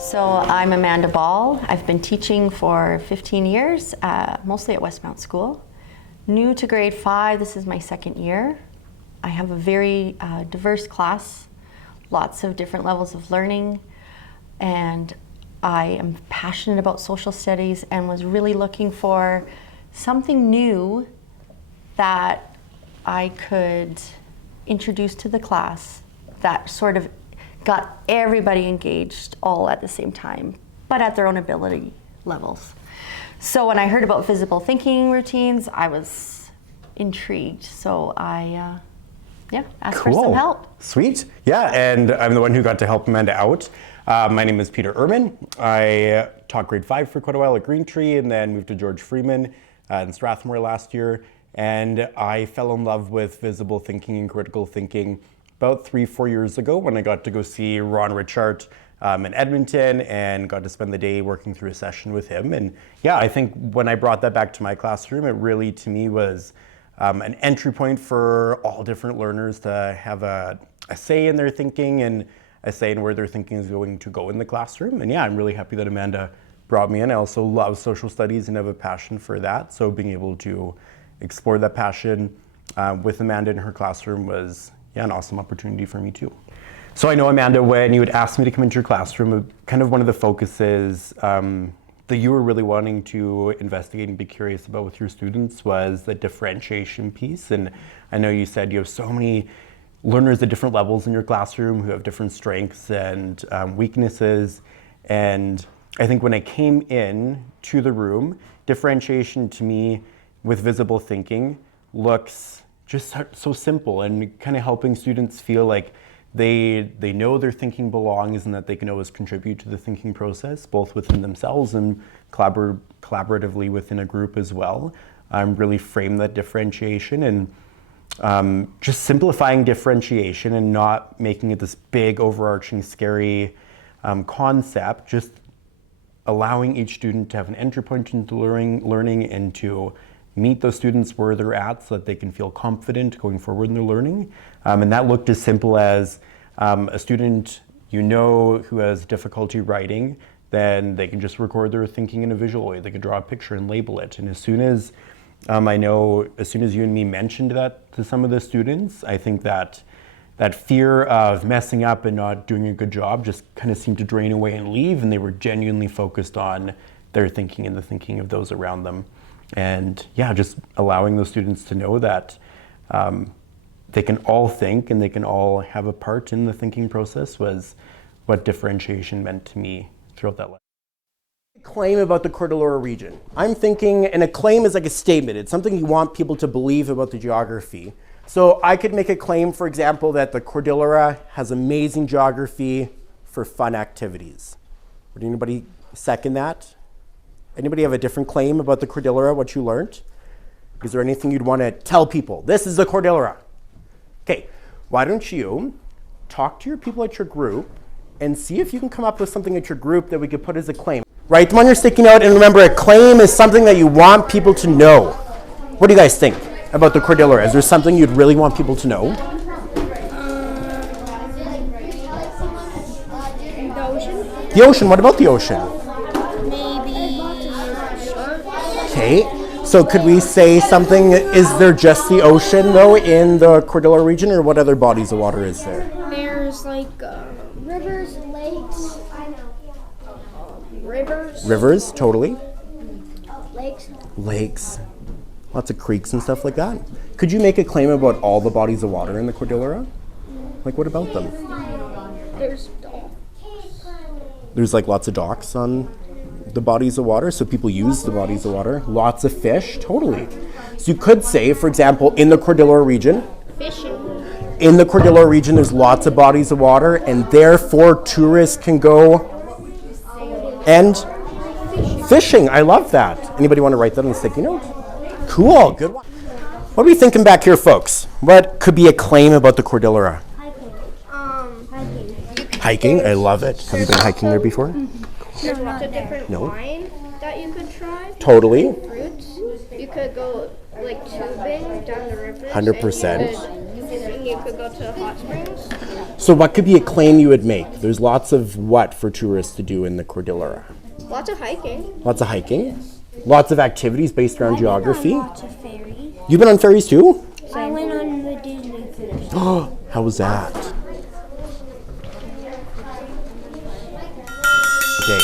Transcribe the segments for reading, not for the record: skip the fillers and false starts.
So I'm Amanda Ball. I've been teaching for 15 years, mostly at Westmount School. New to grade 5, this is my second year. I have a very diverse class, lots of different levels of learning, and I am passionate about social studies and was really looking for something new that I could introduce to the class that sort of got everybody engaged all at the same time, but at their own ability levels. So when I heard about visible thinking routines, I was intrigued. So I asked for some help. Sweet. Yeah, and I'm the one who got to help Amanda out. My name is Peter Ehrman. I taught grade 5 for quite a while at Green Tree and then moved to George Freeman in Strathmore last year. And I fell in love with visible thinking and critical thinking about 3-4 years ago when I got to go see Ron Richart in Edmonton and got to spend the day working through a session with him. And yeah, I think when I brought that back to my classroom, it really, to me, was an entry point for all different learners to have a say in their thinking and a say in where their thinking is going to go in the classroom. And yeah, I'm really happy that Amanda brought me in. I also love social studies and have a passion for that. So being able to explore that passion with Amanda in her classroom was an awesome opportunity for me too. So I know, Amanda, when you had asked me to come into your classroom, kind of one of the focuses that you were really wanting to investigate and be curious about with your students was the differentiation piece. And I know you said you have so many learners at different levels in your classroom who have different strengths and weaknesses. And I think when I came in to the room, differentiation to me with visible thinking looks just so simple and kind of helping students feel like they know their thinking belongs and that they can always contribute to the thinking process, both within themselves and collaboratively within a group as well. Really frame that differentiation and just simplifying differentiation and not making it this big, overarching, scary concept, just allowing each student to have an entry point into learning and to meet those students where they're at so that they can feel confident going forward in their learning. And that looked as simple as a student who has difficulty writing, then they can just record their thinking in a visual way. They could draw a picture and label it. And as soon as as soon as you and me mentioned that to some of the students, I think that fear of messing up and not doing a good job just kind of seemed to drain away and leave, and they were genuinely focused on their thinking and the thinking of those around them. And yeah, just allowing those students to know that they can all think and they can all have a part in the thinking process was what differentiation meant to me throughout that lesson. Claim about the Cordillera region. I'm thinking, and a claim is like a statement. It's something you want people to believe about the geography. So I could make a claim, for example, that the Cordillera has amazing geography for fun activities. Would anybody second that? Anybody have a different claim about the Cordillera, what you learned? Is there anything you'd want to tell people? This is the Cordillera. Okay, why don't you talk to your people at your group and see if you can come up with something at your group that we could put as a claim. Write them on your sticky note, and remember, a claim is something that you want people to know. What do you guys think about the Cordillera? Is there something you'd really want people to know? The ocean. The ocean, what about the ocean? Okay, so could we say something, is there just the ocean though in the Cordillera region, or what other bodies of water is there? There's like rivers, lakes, Rivers, totally. Lakes. Lots of creeks and stuff like that. Could you make a claim about all the bodies of water in the Cordillera? Like, what about them? There's docks. There's like lots of docks on the bodies of water, so people use the bodies of water. Lots of fish, totally. So you could say, for example, in the Cordillera region, Fishing. in the Cordillera region, there's lots of bodies of water, and therefore tourists can go and fishing. I love that. Anybody want to write that on a sticky note? Cool, good one. What are we thinking back here, folks? What could be a claim about the Cordillera? Hiking, I love it. Have you been hiking there before? There's lots of different wine that you could try. Totally. Fruits. You could go like tubing down the river. 100%. You could go to hot springs. So what could be a claim you would make? There's lots of what for tourists to do in the Cordillera? Lots of hiking. Lots of hiking? Lots of activities based around geography? Lots of ferries. You've been on ferries too? I went on the Disney cruise. How was that? Okay.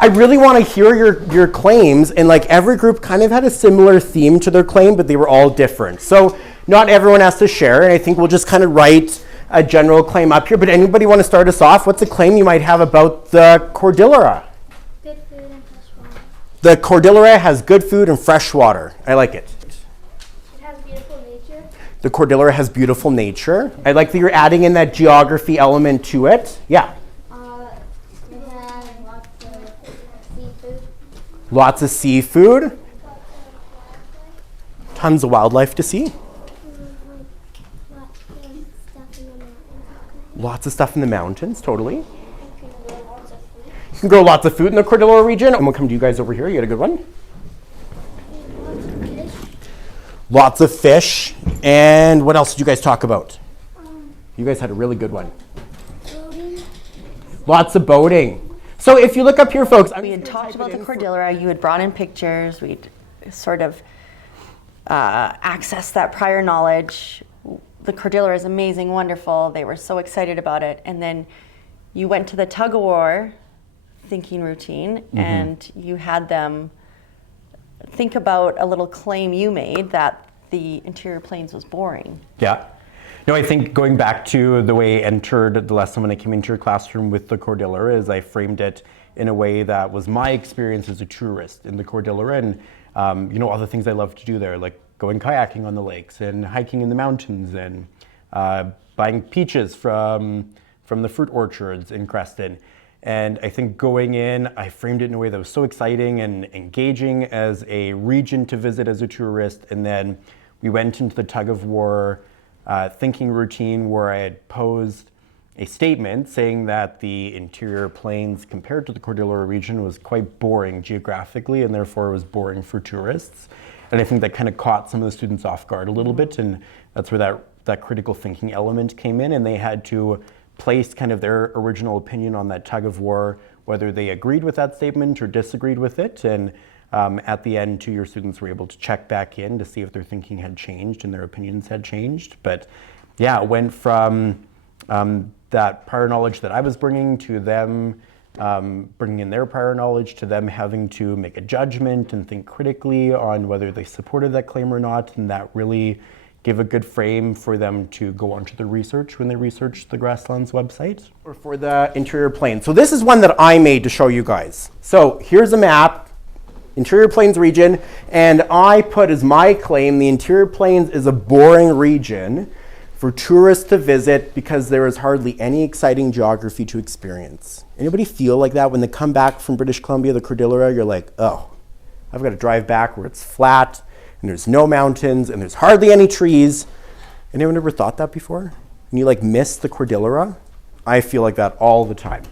I really want to hear your claims, and like every group kind of had a similar theme to their claim, but they were all different. So not everyone has to share, and I think we'll just kind of write a general claim up here. But anybody want to start us off? What's a claim you might have about the Cordillera? Good food and fresh water. The Cordillera has good food and fresh water. I like it. It has beautiful nature. The Cordillera has beautiful nature. I like that you're adding in that geography element to it. Yeah. It has lots of seafood. Lots of seafood. Tons of wildlife to see. Lots of stuff in the mountains, totally. You can grow lots of food in the Cordillera region. I'm gonna come to you guys over here. You got a good one? Lots of fish. And what else did you guys talk about? You guys had a really good one. Boating. Lots of boating. So if you look up here, folks, We had talked about the Cordillera, you had brought in pictures, we'd sort of accessed that prior knowledge. The Cordillera is amazing, wonderful, they were so excited about it. And then you went to the tug-of-war thinking routine and you had them think about a little claim you made that the interior plains was boring. Yeah. No, I think going back to the way I entered the lesson when I came into your classroom with the Cordillera is I framed it in a way that was my experience as a tourist in the Cordillera and all the things I love to do there, like going kayaking on the lakes and hiking in the mountains and buying peaches from the fruit orchards in Creston. And I think going in, I framed it in a way that was so exciting and engaging as a region to visit as a tourist. And then we went into the tug-of-war thinking routine where I had posed a statement saying that the interior plains compared to the Cordillera region was quite boring geographically and therefore was boring for tourists. And I think that kind of caught some of the students off guard a little bit, and that's where that critical thinking element came in, and they had to place kind of their original opinion on that tug-of-war, whether they agreed with that statement or disagreed with it. And at the end, too, your students were able to check back in to see if their thinking had changed and their opinions had changed. But yeah, it went from that prior knowledge that I was bringing to them bringing in their prior knowledge, to them having to make a judgment and think critically on whether they supported that claim or not, and that really gave a good frame for them to go on to the research when they researched the Grasslands website. Or for the interior plains. So this is one that I made to show you guys. So here's a map, interior plains region, and I put as my claim, the interior plains is a boring region for tourists to visit because there is hardly any exciting geography to experience. Anybody feel like that when they come back from British Columbia, the Cordillera, you're like, oh, I've got to drive back where it's flat and there's no mountains and there's hardly any trees. Anyone ever thought that before? And you like miss the Cordillera? I feel like that all the time.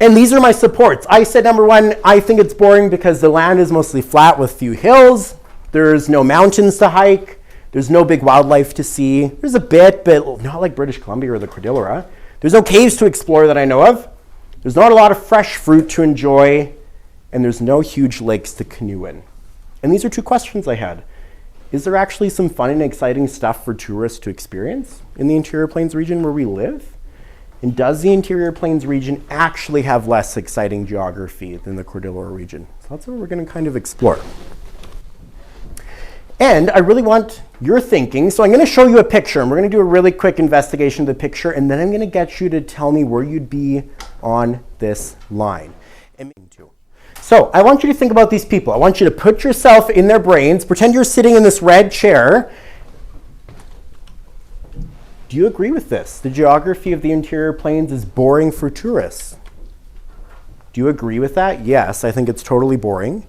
And these are my supports. I said number one, I think it's boring because the land is mostly flat with few hills. There's no mountains to hike. There's no big wildlife to see. There's a bit, but not like British Columbia or the Cordillera. There's no caves to explore that I know of. There's not a lot of fresh fruit to enjoy. And there's no huge lakes to canoe in. And these are two questions I had. Is there actually some fun and exciting stuff for tourists to experience in the interior plains region where we live? And does the interior plains region actually have less exciting geography than the Cordillera region? So that's what we're going to kind of explore. And I really want your thinking. So I'm going to show you a picture, and we're going to do a really quick investigation of the picture, and then I'm going to get you to tell me where you'd be on this line. So I want you to think about these people. I want you to put yourself in their brains. Pretend you're sitting in this red chair. Do you agree with this? The geography of the interior plains is boring for tourists. Do you agree with that? Yes, I think it's totally boring.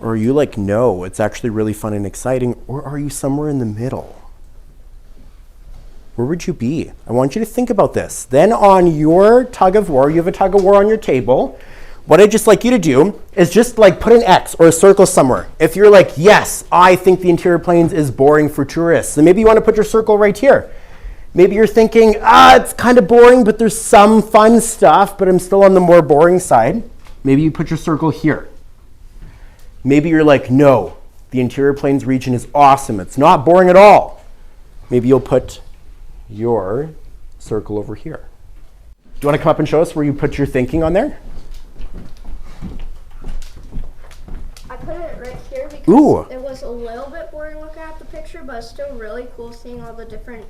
Or are you like, no, it's actually really fun and exciting? Or are you somewhere in the middle? Where would you be? I want you to think about this. Then on your tug of war, you have a tug of war on your table. What I'd just like you to do is just like put an X or a circle somewhere. If you're like, yes, I think the interior plains is boring for tourists, then maybe you want to put your circle right here. Maybe you're thinking, it's kind of boring, but there's some fun stuff, but I'm still on the more boring side. Maybe you put your circle here. Maybe you're like, no, the interior plains region is awesome. It's not boring at all. Maybe you'll put your circle over here. Do you want to come up and show us where you put your thinking on there? I put it right here because Ooh. it was a little bit boring looking at the picture, but it's still really cool seeing all the different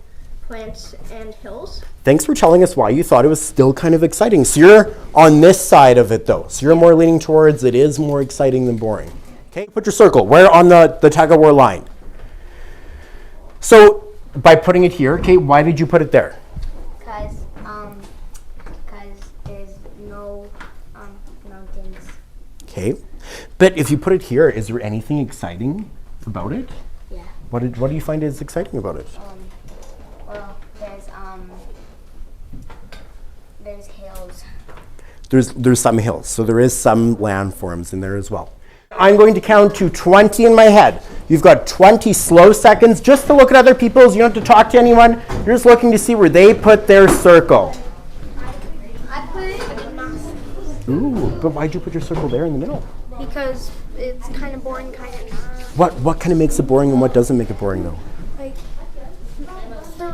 plants and hills. Thanks for telling us why you thought it was still kind of exciting. So you're on this side of it though. So you're more leaning towards it is more exciting than boring. Okay, put your circle. Where on the tug-of-war line? So by putting it here, Kate, why did you put it there? Because there's no mountains. Okay, but if you put it here, is there anything exciting about it? Yeah. What do you find is exciting about it? Well, there's hills. There's some hills, so there is some landforms in there as well. I'm going to count to 20 in my head. You've got 20 slow seconds just to look at other people's. You don't have to talk to anyone. You're just looking to see where they put their circle. I put it in math Ooh, but why'd you put your circle there in the middle? because it's kind of boring, kind of not. What kind of makes it boring and what doesn't make it boring though? Like, the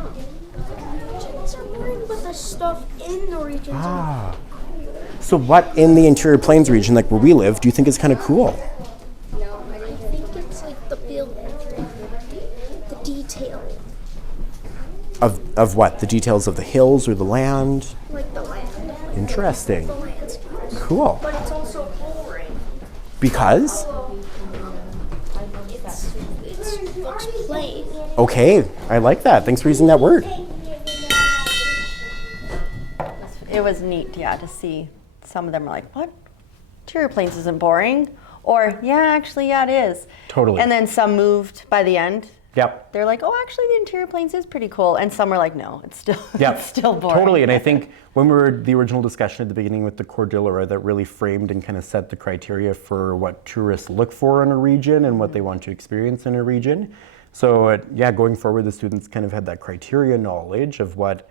regions are boring, but the stuff in the regions are. So what in the interior plains region, like where we live, do you think is kind of cool? I think it's like the building, the detail, Of what? The details of the hills or the land? like the land, Interesting. the landscapes. Cool. But it's also boring. Because? It looks plain. Okay, I like that. Thanks for using that word. It was neat, yeah, to see some of them are like, what? Interior plains isn't boring. Or, yeah, actually, yeah, it is. Totally. And then some moved by the end. Yep. They're like, oh, actually, the interior plains is pretty cool. And some were like, no, it's still, Yeah, it's still boring. Totally, and I think when we were the original discussion at the beginning with the Cordillera, that really framed and kind of set the criteria for what tourists look for in a region and what they want to experience in a region. So yeah, going forward, the students kind of had that criteria knowledge of what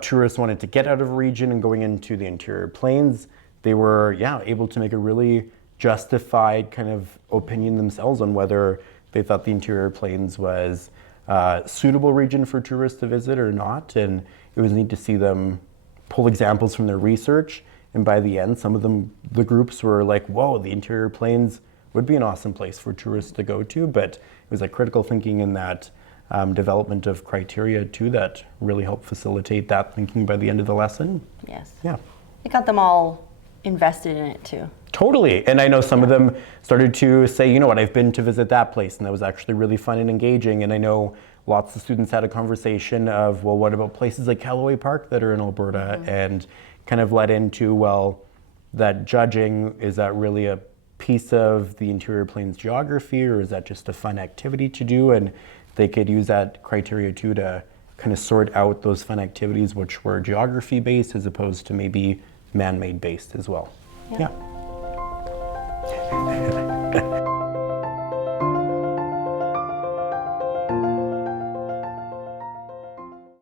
tourists wanted to get out of a region, and going into the interior plains, they were able to make a really justified kind of opinion themselves on whether they thought the interior plains was a suitable region for tourists to visit or not. And it was neat to see them pull examples from their research. And by the end, some of them, the groups were like, whoa, the interior plains would be an awesome place for tourists to go to. But it was like critical thinking in that development of criteria too that really helped facilitate that thinking by the end of the lesson. Yes. Yeah. It got them all invested in it too. Totally. And I know some of them started to say, you know what, I've been to visit that place and that was actually really fun and engaging. And I know lots of students had a conversation of, well, what about places like Callaway Park that are in Alberta? And kind of led into, well, that judging, is that really a piece of the interior plains geography, or is that just a fun activity to do? And they could use that criteria too to kind of sort out those fun activities which were geography based as opposed to maybe man-made based as well. Yeah.